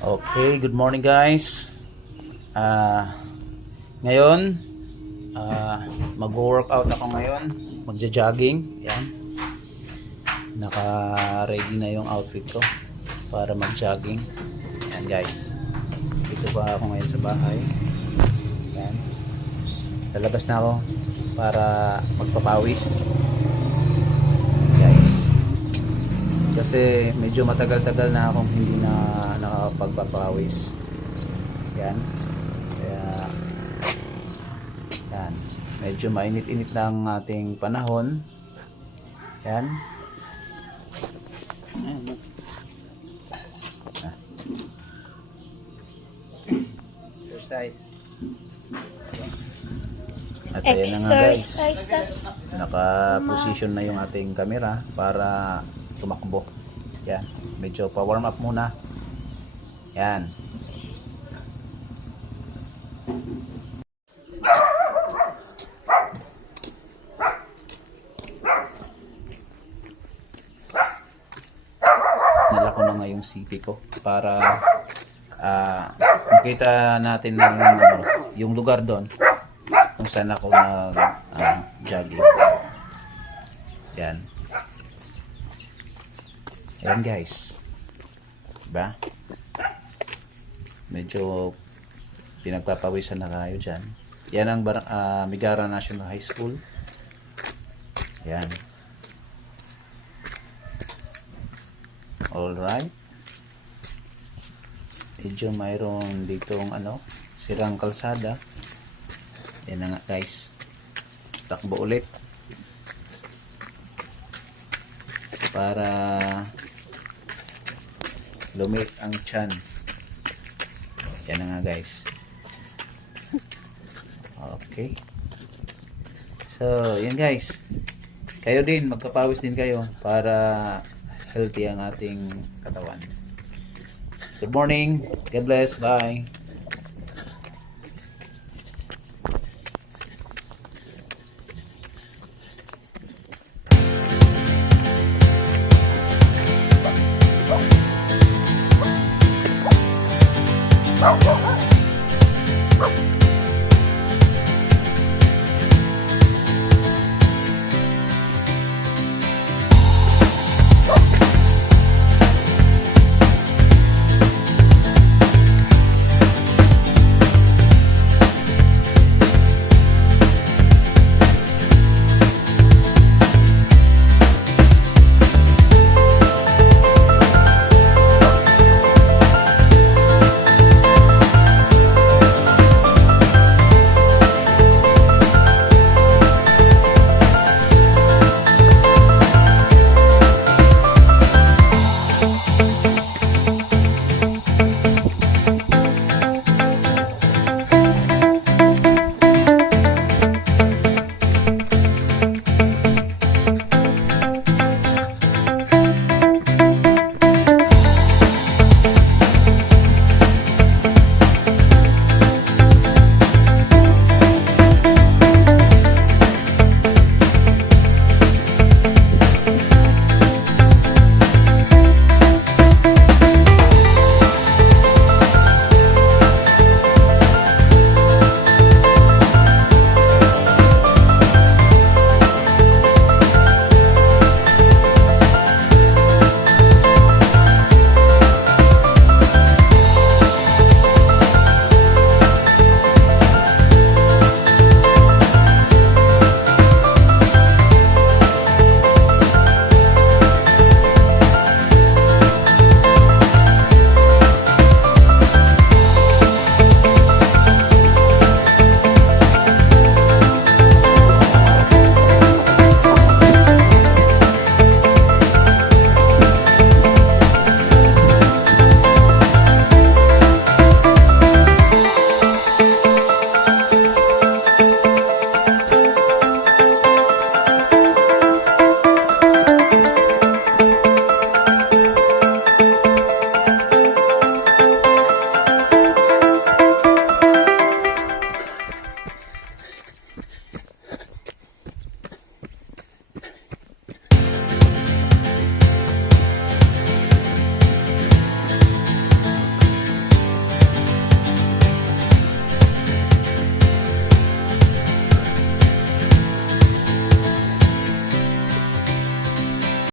Okay, good morning guys. Ah, ngayon, mag-workout ako ngayon. Magja-jogging. Yan. Naka-ready na yung outfit ko para mag-jogging. Yan guys. Dito pa ako ngayon sa bahay. Yan. Lalabas na ako para magpapawis. Guys. Kasi medyo matagal-tagal na akong hindi na nakapagpapawis. Yan. Kaya yan. Medyo mainit-init na ang ating panahon. Yan. Exercise. At ayan na nga guys. Naka-position na yung ating camera para tumakbo. Yan. Medyo pa-warm up muna. Yan. Nala ko na nga yung CP ko para makita natin yung lugar doon kung saan ako jogging. Yan. Ayan guys. Diba? Medyo pinagpapawisan na tayo dyan. Yan ang Migara National High School. Yan. Alright. Medyo mayroon ditong sirang kalsada. Yan na nga guys. Takbo ulit. Para lumit ang tiyan. Yan na nga guys. Okay. So, yan guys. Kayo din, magpapawis din kayo para healthy ang ating katawan. Good morning. God bless. Bye. Wow.